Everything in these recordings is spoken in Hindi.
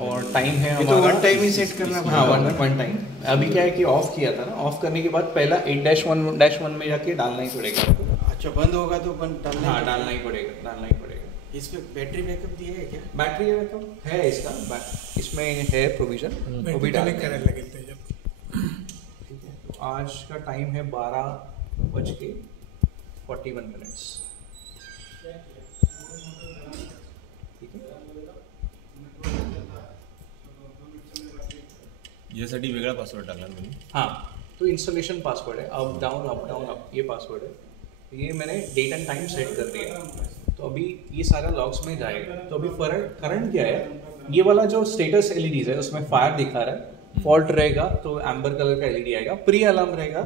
और टाइम है ये तो हमारा, वन टाइम ही सेट करना पड़ेगा। हाँ वन टाइम। अभी क्या है कि ऑफ किया था ना, ऑफ करने के बाद पहला 8-1 में जाके डालना ही पड़ेगा आपको। अच्छा, बंद होगा तो बंद डालना हाँ डालना ही पड़ेगा। इस पे बैटरी बैकअप दिया है क्या? बैटरी बैकअप है इसका, इसमें है प्रोविजन, वो भी डाल कनेक्ट करने लगे थे जब। ठीक है। तो आज का टाइम है 12:41। ठीक है, यासाठी वेगळा पासवर्ड टाकला तुम्ही? हाँ तो इंस्टॉलेशन पासवर्ड है, अप डाउन अप, ये पासवर्ड है। ये मैंने डेट एंड टाइम सेट कर दिया, तो अभी ये सारा लॉग्स में जाएगा। तो अभी करंट क्या है, ये वाला जो स्टेटस एलईडीज है उसमें फायर दिखा रहा है, फॉल्ट रहेगा तो एम्बर कलर का एलईडी आएगा, प्री अलार्म रहेगा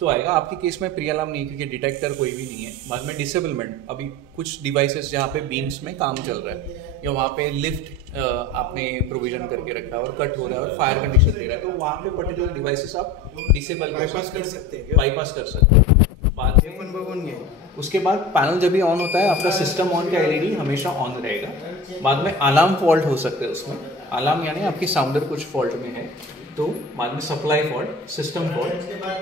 तो आएगा। आपके केस में प्री अलार्म नहीं है क्योंकि डिटेक्टर कोई भी नहीं है। बाद में डिसेबलमेंट, अभी कुछ डिवाइसेस जहाँ पे बीम्स में काम चल रहा है या वहाँ पे लिफ्ट आपने प्रोविजन करके रखा है और कट हो रहा है और फायर कंडीशन दे रहा है, तो वहाँ पे पर्टिकुलर डिवाइसेस आप डिसेबल बाईपास कर सकते हैं, बाईपास कर सकते हैं। बाद में वन बाय वन गए। उसके बाद पैनल जब भी ऑन होता है आपका सिस्टम ऑन का एलईडी हमेशा ऑन रहेगा। बाद में अलार्म फॉल्ट हो सकते हैं उसमें, अलार्म यानी आपकी साउंडर कुछ फॉल्ट में है तो बाद में सप्लाई फॉल्ट, सिस्टम फॉल्ट।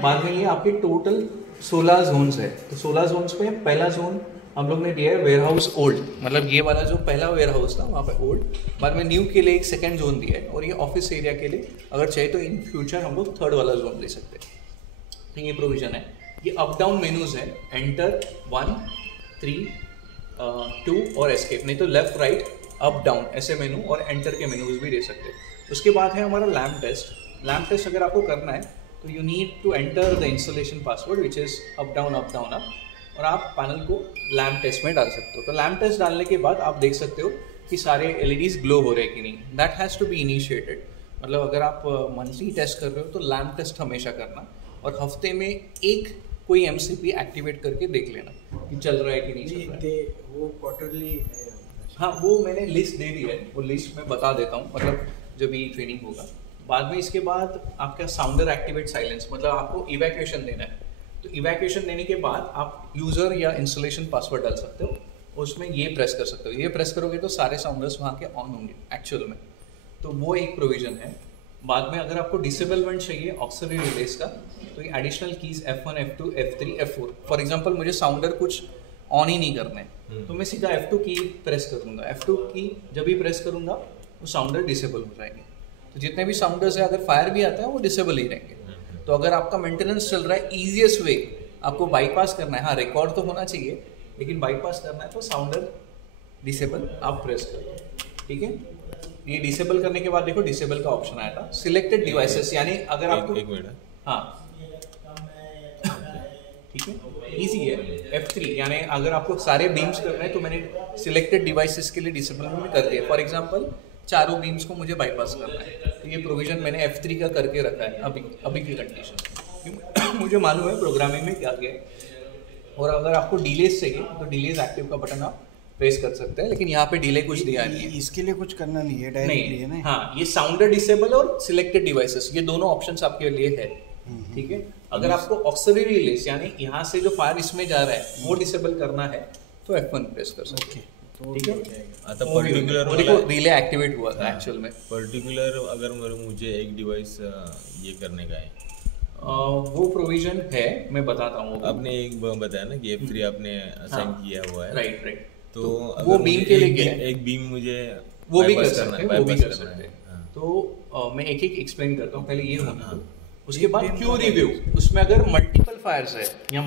बाद में ये आपके टोटल 16 जोन्स है, तो 16 जोन्स में पहला जोन हम लोग ने दिया है वेयर हाउस ओल्ड, मतलब ये वाला जो पहला वेयर हाउस था वहाँ पे ओल्ड। बाद में न्यू के लिए एक सेकेंड जोन दिया है, और ये ऑफिस एरिया के लिए अगर चाहिए तो इन फ्यूचर हम लोग थर्ड वाला जोन ले सकते हैं। तो ये प्रोविजन है। ये अप डाउन मेनूज है, एंटर 1, 3, 2 और एस्केप, नहीं तो लेफ्ट राइट अप डाउन ऐसे मेनू और एंटर के मेनूज भी दे सकते हैं। उसके बाद है हमारा लैम्प टेस्ट। लैम्प टेस्ट अगर आपको करना है तो you need to enter the installation password which is up down up, और आप पैनल को लैम्प टेस्ट में डाल सकते हो। तो लैम्प टेस्ट डालने के बाद आप देख सकते हो कि सारे एलईडीज ग्लो हो रहे हैं कि नहीं। That has to be initiated, मतलब अगर आप मंथली टेस्ट कर रहे हो तो लैम्प टेस्ट हमेशा करना, और हफ्ते में एक कोई एमसीपी एक्टिवेट करके देख लेना कि चल रहा है कि नहीं चल रहा है। वो क्वार्टरली है। हाँ वो मैंने लिस्ट दे दी है, वो लिस्ट मैं बता देता हूँ, मतलब जब ये ट्रेनिंग होगा। बाद में इसके बाद आपका साउंडर एक्टिवेट साइलेंस, मतलब आपको इवैक्यूएशन देना है। तो इवैक्यूएशन देने के बाद आप यूज़र या इंस्टॉलेशन पासवर्ड डाल सकते हो, उसमें ये प्रेस कर सकते हो। ये प्रेस करोगे तो सारे साउंडर्स वहाँ के ऑन होंगे एक्चुअल में, तो वो एक प्रोविज़न है। बाद में अगर आपको डिसेबलमेंट चाहिए ऑक्सिलरी रिलेस का, तो ये additional keys F1, F2, F3, F4। For example मुझे साउंडर कुछ ऑन ही नहीं करना है तो मैं सीधा F2 की प्रेस करूँगा। F2 की जब भी प्रेस करूँगा वो साउंडर डिसेबल हो जाएंगे। तो जितने भी साउंडर्स है अगर फायर भी आता है वो डिसेबल ही रहेंगे। तो अगर आपका मेंटेनेंस चल रहा है, ईजिएस्ट वे आपको बाईपास करना है, हाँ रिकॉर्ड तो होना चाहिए लेकिन बाईपास करना है तो साउंडर डिसेबल आप प्रेस करो। ठीक है, ये डिसेबल करने के बाद देखो डिसेबल का ऑप्शन आया था, सिलेक्टेड डिवाइसेस, यानी अगर आपको एक मिनट, हाँ ठीक है, इजी है। F3 यानी अगर आपको सारे बीम्स करना है तो मैंने सिलेक्टेड डिवाइसेस के लिए डिसेबल में कर दिया। फॉर एग्जांपल चारों बीम्स को मुझे बाईपास करना है तो ये प्रोविजन मैंने F3 का करके रखा है अभी की कंडीशन। मुझे मालूम है प्रोग्रामिंग में क्या क्या है। और अगर आपको डिलेज चाहिए तो डिलेज एक्टिव का बटन आप प्रेस कर सकते हैं, लेकिन यहाँ पे डिले कुछ दिया नहीं है। इसके लिए कुछ करना नहीं है, डायरेक्टली है ना। हाँ ये साउंडर डिसेबल और सिलेक्टेड डिवाइसेस, ये दोनों ऑप्शंस आपके लिए है। ठीक है, अगर आपको ऑक्सिलरी रिलेस यानी यहाँ से जो फायर इसमें जा रहा है वो डिसेबल करना है तो F1 प्रेस कर सकते हैं। ठीक है, आता पर्टिक्युलर देखो रिले एक्टिवेट हुआ था एक्चुअल में। पर्टिकुलर अगर मुझे एक डिवाइस ये करने का है, वो प्रोविजन है, मैं बताता हूँ। आपने एक बताया ना कि F3 आपने असाइन किया हुआ है, राइट। तो वो बीम के लिए एक बीम मुझे वो भी कर सकते हैं, हाँ। तो मैं एक एक एक्सप्लेन करता हूँ। पहले ये होना, उसके बाद क्यू रिव्यू, उसमें अगर मल्टीपल फायर्स है या